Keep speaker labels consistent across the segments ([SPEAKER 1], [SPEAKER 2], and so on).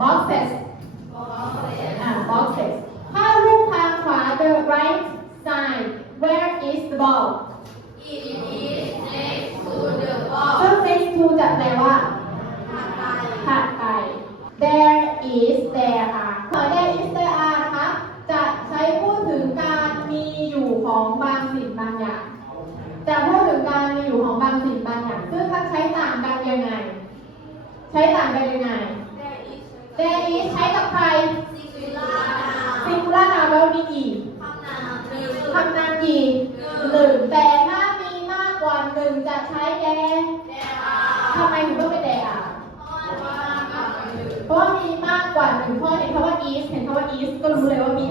[SPEAKER 1] boxes อ่า boxes ถ้ารูปทางขวา the right side where is the ball ซึ่ง next to จะแปลว่าถัดไป there is there are ขอ there is there are นะคะ จะใช้พูดถึงการมีอยู่ของบางสิ่งบางอย่าง จะพูดถึงการมีอยู่ของบางสิ่งบางอย่าง ซึ่งถ้าใช้ต่างกันยังไง ใช้ต่างกันยังไง there is ใช้กับใคร singular noun แปลว่ามีกี่คำนามกี่หนึ่งแต่ถ้ามีมากกว่าหนึ่งจะใช้ there ทำไมถึงต้องเป็น there อะ เพราะว่ามีมากกว่าหนึ่งข้อเห็นคำว่า is เห็นคำว่า is ก็รู้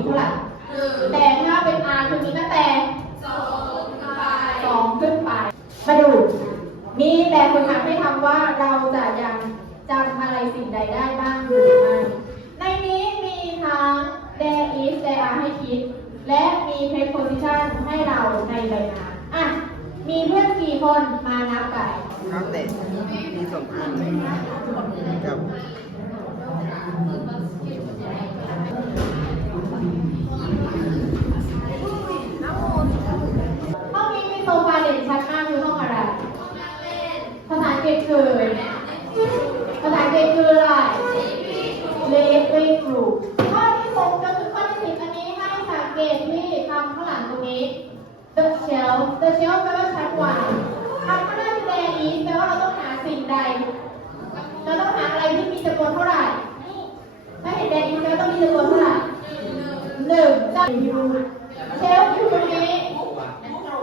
[SPEAKER 1] เลยว่ามีเท่าไหร่แต่ถ้าเป็น r คือมีตั้งแต่สองขึ้นไปมาดู มีแบบฝึกหัดให้ทำว่าเราจะยังจำอะไรสิ่งใดได้บ้างหรือไม่ในนี้มีทั้ง there is there are ให้คิด และมี preposition ให้เราในใบงานอะ มีเพื่อนกี่คนมานับกัน
[SPEAKER 2] ข้าวเตะมีสองอันกับ
[SPEAKER 1] ห้องนี้มีโซฟาเด่นชัดมากคือห้องอะไร ภาษาอังกฤษคือ ภาษาอังกฤษคืออะไร living room ข้อที่หกก็คือข้อที่สิบอันนี้ให้สังเกตที่คำข้างหลังตรงนี้ the shelf the shelf แปลว่าชั้นวางคำข้างหน้าที่ there is แปลว่าเราต้องหาสิ่งใด เราต้องหาอะไรที่มีจำนวนเท่าไหร่ ถ้าเห็น there is แปลว่าต้องมีจำนวนเท่าไหร่หนึ่งจะ อยู่เชลฟ์อยู่ตรงนี้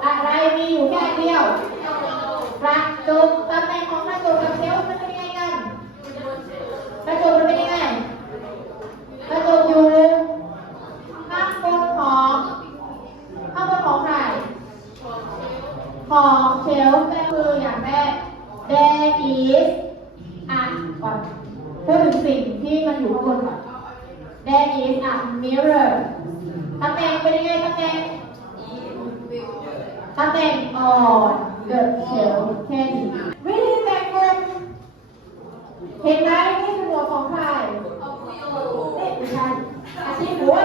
[SPEAKER 1] อะไรมีอยู่แค่เดียวกระจกตำแหน่งของกระจกกับเชลฟ์มันเป็นยังไงกันกระจกมันเป็นยังไงกระจกอยู่ข้างบนของข้างบนของใครของเชลฟ์ก็คืออย่างแรก there is อะก่อนพูดถึงสิ่งที่มันอยู่ข้างบนก่อน there is a mirror ตำแหน่งเป็นยังไงตำแหน่งตำแหน่ง on the shelf แค่นี้วิธีแต่งมุมเห็นไหมนี่คือหมวกของใครเอ๊ะไม่ใช่อาชีพหัว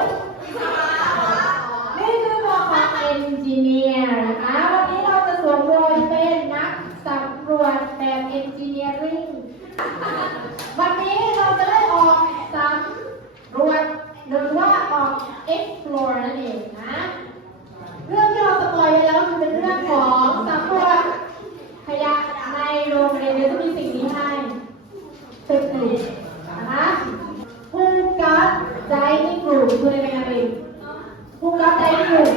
[SPEAKER 1] นี่คือหมวกของ engineer นะคะ วันนี้เราจะสวมรอยเป็นนักสำรวจแบบ engineering วันนี้เราจะได้ออกสำรวจหรือว่าออก explore นั่นเองนะ เรื่องที่เราสปอยไปแล้วคือเป็นเรื่องของสำรวจขยะในโรงเรียนจะมีสิ่งนี้ให้ตึกหนึ่งนะคะภูกัสไดนิ่งรูมคืออะไรเป็นอะไรผู้กัสไดนิ่งรูม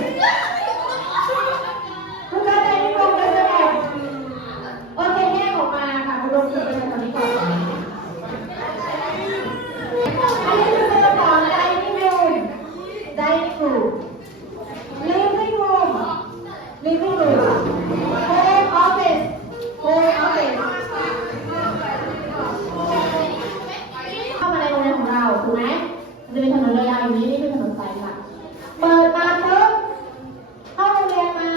[SPEAKER 1] ภูกัสไดนิ่งรูมเป็นแสดงโอเคแยกออกมาค่ะรวมกันเป็นแบบนี้ก่อนอันนี้คือตัวของไดนิ่งรูมไดนิ่งรูม living room living room home office home office เข้ามาในโรงเรียนของเราถูกไหมมันจะเป็นถนนเลยยาวอย่างนี้นี่คือถนนสายหลักเปิดมาปุ๊บเข้าโรงเรียนมา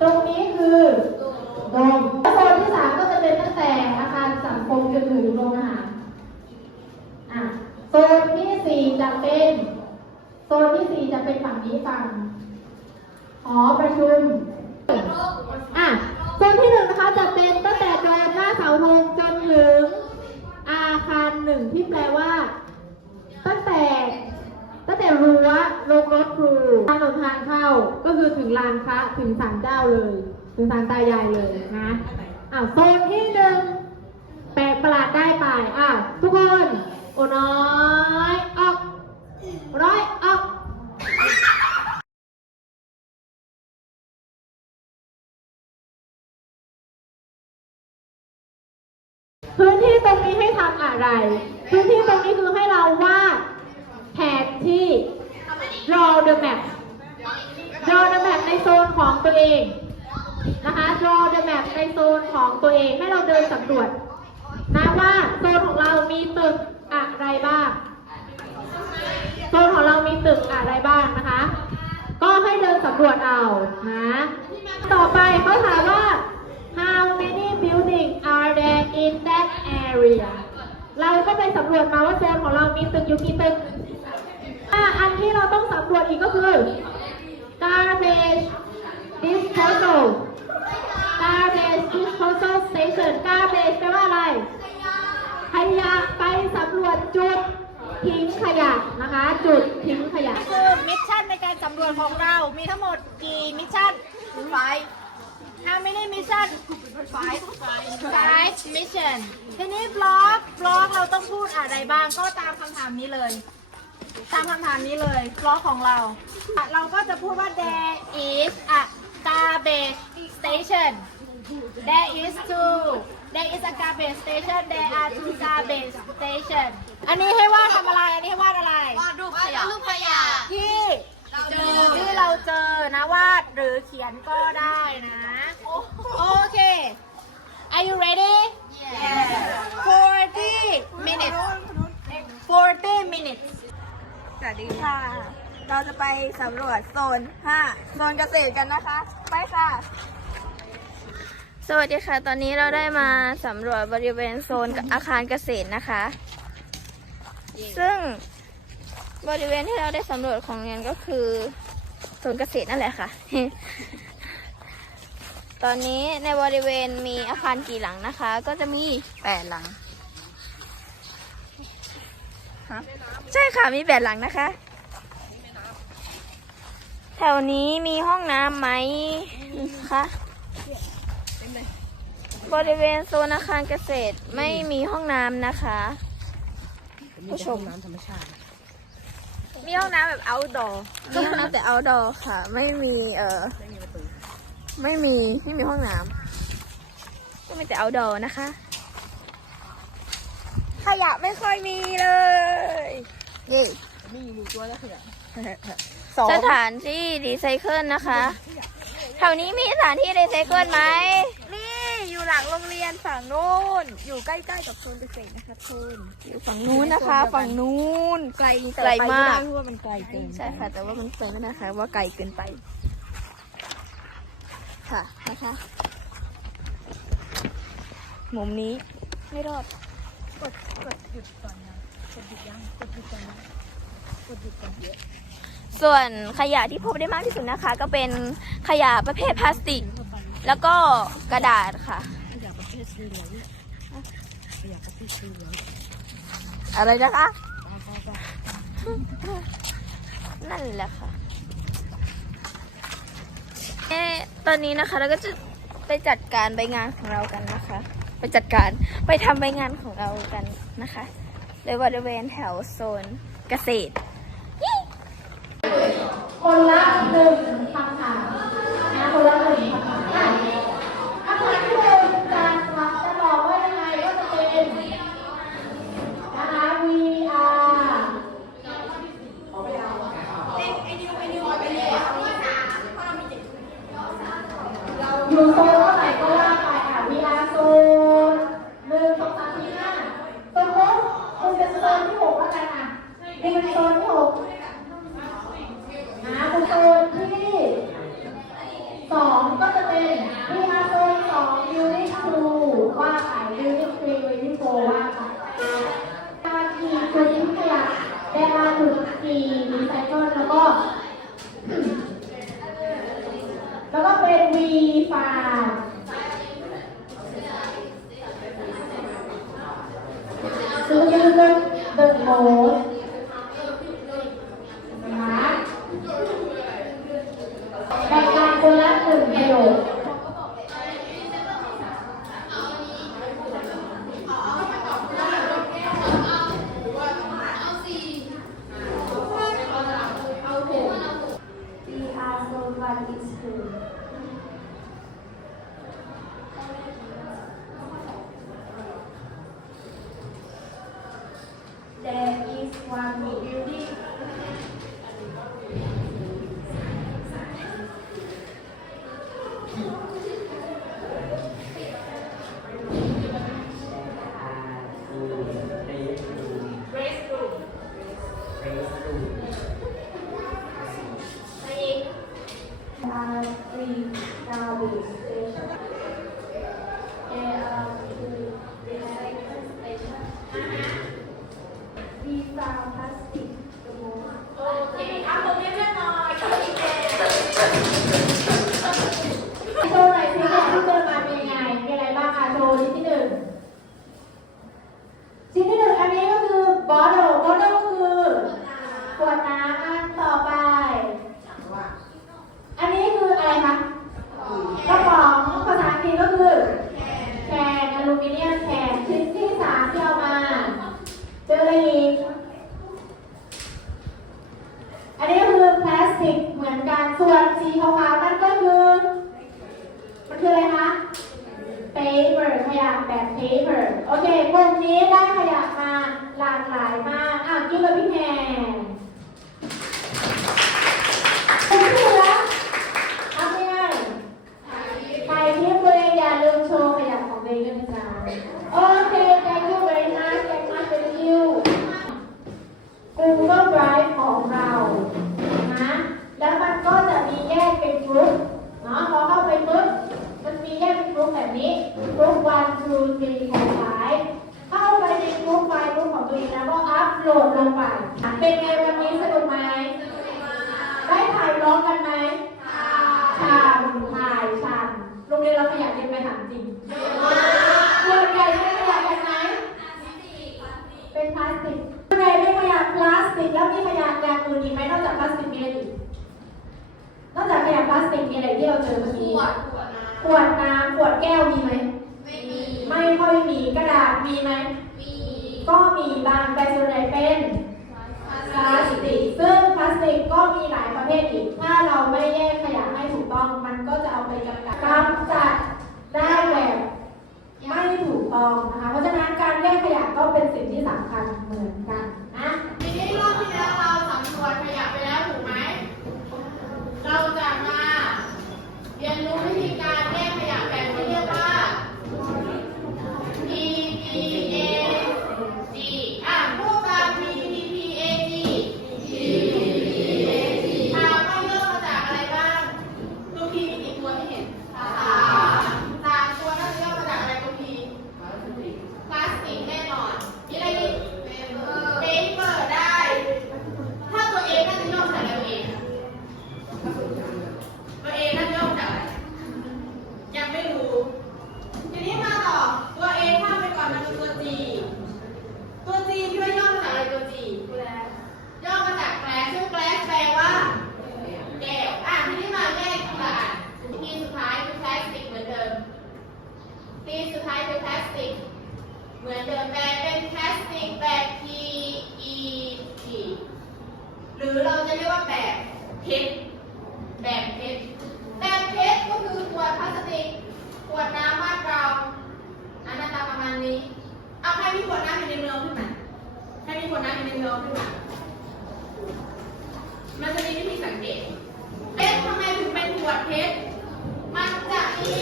[SPEAKER 1] ตรงนี้คือโดมแล้วโซนที่สามก็จะเป็นตั้งแต่อาคารสังคมจนถึงโรงอาหารอะโซนที่สี่จะเป็นโซนที่สี่จะเป็นฝั่งนี้ฝั่ง หอประชุม อะโซนที่หนึ่งนะคะจะเป็นตั้งแต่โดม หน้าเสาธงจนถึงอาคารหนึ่งที่แปลว่า ตั้งแต่ตั้งแต่รั้วโรงรถครูทางหนทางเข้าก็คือถึงลานพระถึงศาลเจ้าเลย ถึงศาลตายายเลยนะอ้าวโซนที่หนึ่งแปลกประหลาดได้ไปอ้าวทุกคน โอน้อยออกโอน้อยออก พื้นที่ตรงนี้ให้ทำอะไร พื้นที่ตรงนี้คือให้เราวาดแผนที่ draw the map draw the map ในโซนของตัวเองนะคะ draw the map ในโซนของตัวเองให้เราเดินสำรวจนะว่าโซนของเรามีตึกอะไรบ้าง โซนของเรามีตึกอะไรบ้างนะคะ ก็ให้เดินสำรวจเอานะ ต่อไปเขาถามว่า how many buildings are there in that area เราก็ไปสำรวจมาว่าโซนของเรามีตึกอยู่กี่ตึกอะอันที่เราต้องสำรวจอีกก็คือ garbage disposal garbage disposal station garbage แปลว่าอะไร ขยะไปสำรวจจุดทิ้งขยะนะคะ จุดทิ้งขยะ
[SPEAKER 3] คือมิชชั่นในการสำรวจของเรา มีทั้งหมดกี่มิชชั่น five how many mission five five mission ทีนี้บล็อกบล็อกเราต้องพูดอะไรบ้างก็ตามคำถามนี้เลย ตามคำถามนี้เลยบล็อกของเราอะเราก็จะพูดว่า there is a garbage station there is two there is a garbage station there are two garbage station อันนี้ให้วาดทำอะไร อันนี้ให้วาดอะไร
[SPEAKER 4] วาดรูปขยะรูปขยะ
[SPEAKER 3] ที่ที่เราเจอนะวาดหรือเขียนก็ได้นะ โอเค Are you ready?
[SPEAKER 4] Yes.
[SPEAKER 3] 40 minutes 40 minutes
[SPEAKER 4] สวัสดีค่ะ เราจะไปสำรวจโซน 5 โซนเกษตรกันนะคะ ไปค่ะ
[SPEAKER 5] สวัสดีค่ะ ตอนนี้เราได้มาสำรวจบริเวณโซนอาคารเกษตรนะคะ ซึ่งบริเวณที่เราได้สำรวจของโรงเรียนก็คือโซนเกษตรนั่นแหละค่ะ ตอนนี้ในบริเวณมีอาคารกี่หลังนะคะ ก็จะมี
[SPEAKER 4] แปดหลัง
[SPEAKER 5] ใช่ค่ะมีแปดหลังนะคะ แถวนี้มีห้องน้ำไหมคะบริเวณโซนอาคารเกษตรไม่มีห้องน้ำนะคะ ผู้ชม
[SPEAKER 2] น้ำธรรมชาติ
[SPEAKER 5] มีห้องน้ำแบบ outdoor มีห้องน้ำแต่ outdoor ค่ะ ไม่มีเอ่อ ไม่มี ไม่มีห้องน้ำก็มีแต่ outdoor นะคะ ขยะไม่ค่อยมีเลยเย่
[SPEAKER 2] มีอยู่ตัวแล้วคือ
[SPEAKER 5] สถานที่รีไซเคิลนะคะแถวนี้มีสถานที่รีไซเคิลไหม
[SPEAKER 4] นี่อยู่หลังโรงเรียนฝั่งโน้นอยู่ใกล้ๆกับโซนเกษตรนะคะทุน
[SPEAKER 5] อยู่ฝั่งนู้นนะคะ ฝั่งนู้นไกล
[SPEAKER 4] แต่
[SPEAKER 5] ไกล
[SPEAKER 4] ไป
[SPEAKER 5] มาก
[SPEAKER 4] ไได้เพราะว่ามันไกลเกิน
[SPEAKER 5] ใช่ค่ะแต่ว่ามันไปไม่ได้ค่ะว่าไกลเกินไป ค่ะนะคะมุมนี้ไม่รอด
[SPEAKER 4] กด กดหยุดก่อนนะ กดหยุดยัง กดหยุดก่อนนะ กดหยุดก่อนเยอะ
[SPEAKER 5] ส่วนขยะที่พบได้มากที่สุดนะคะ ก็เป็นขยะประเภทพลาสติก แล้วก็กระดาษค่ะ
[SPEAKER 2] ขยะประเภทสีเหลืองเนี่ยขยะประเภทสีเหลือง
[SPEAKER 5] อะไรนะคะ
[SPEAKER 2] ป้าป้าป้า
[SPEAKER 5] นั่นแหละค่ะ เอ๊ตอนนี้นะคะเราก็จะไปจัดการใบงานของเรากันนะคะ ไปจัดการไปทำใบงานของเรากันนะคะโดยบริเวณแถวโซนเกษตร
[SPEAKER 1] คนละหนึ่ง ก็จะเอาไปจำกัดตาม รือเราจะเรียก
[SPEAKER 3] ว่าแบบเพชรแบบเพชรแบบเพชรก็คือขวดพลาสติกขวดน้ำบ้านเราอันหน้าตาประมาณนี้เอาใครมีขวดน้ำอยู่ในเมืองขึ้นมาใครมีขวดน้ำอยู่ในเมืองขึ้นมามันจะมีวิธีสังเกตเพชรทำไมถึงเป็นขวดเพชรมันจะมี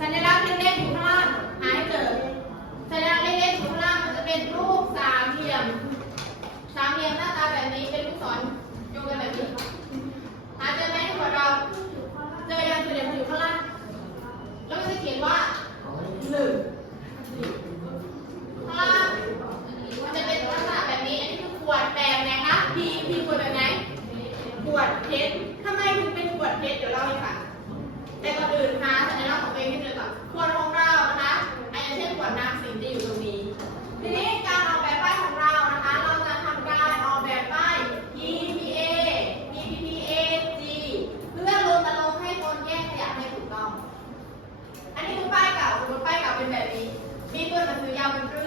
[SPEAKER 3] สัญลักษณ์เล็กๆอยู่ข้างล่างหายเจอสัญลักษณ์เล็กๆอยู่ข้างล่างมันจะเป็นรูปสามเหลี่ยมามเหลี่ยมหน้าตาแบบนี้เป็นลูกศร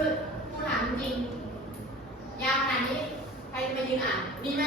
[SPEAKER 3] มืดถามจริง ยาวขนาดนี้ ใครจะไปยืนอ่าน มีไหม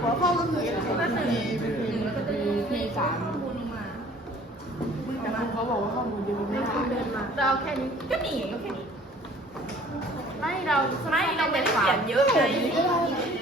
[SPEAKER 3] หัวข้อก็คือ
[SPEAKER 4] F ก็คือ P เป็น P แล้วก็จะมีสาม
[SPEAKER 3] ข้อมูลลงมา
[SPEAKER 4] แต่ครูเขาบอกว่าข้อมูลเยอะไม่ได้
[SPEAKER 3] เราแค่นี้ก็นี่ก็แค่นี้
[SPEAKER 5] ไม่เรา
[SPEAKER 3] ไม่เราไม่ได้เขียนเยอะไง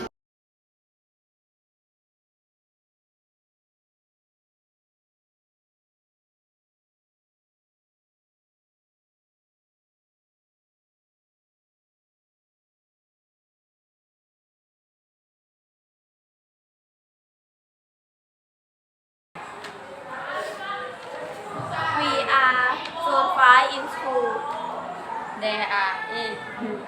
[SPEAKER 5] there are eight
[SPEAKER 2] There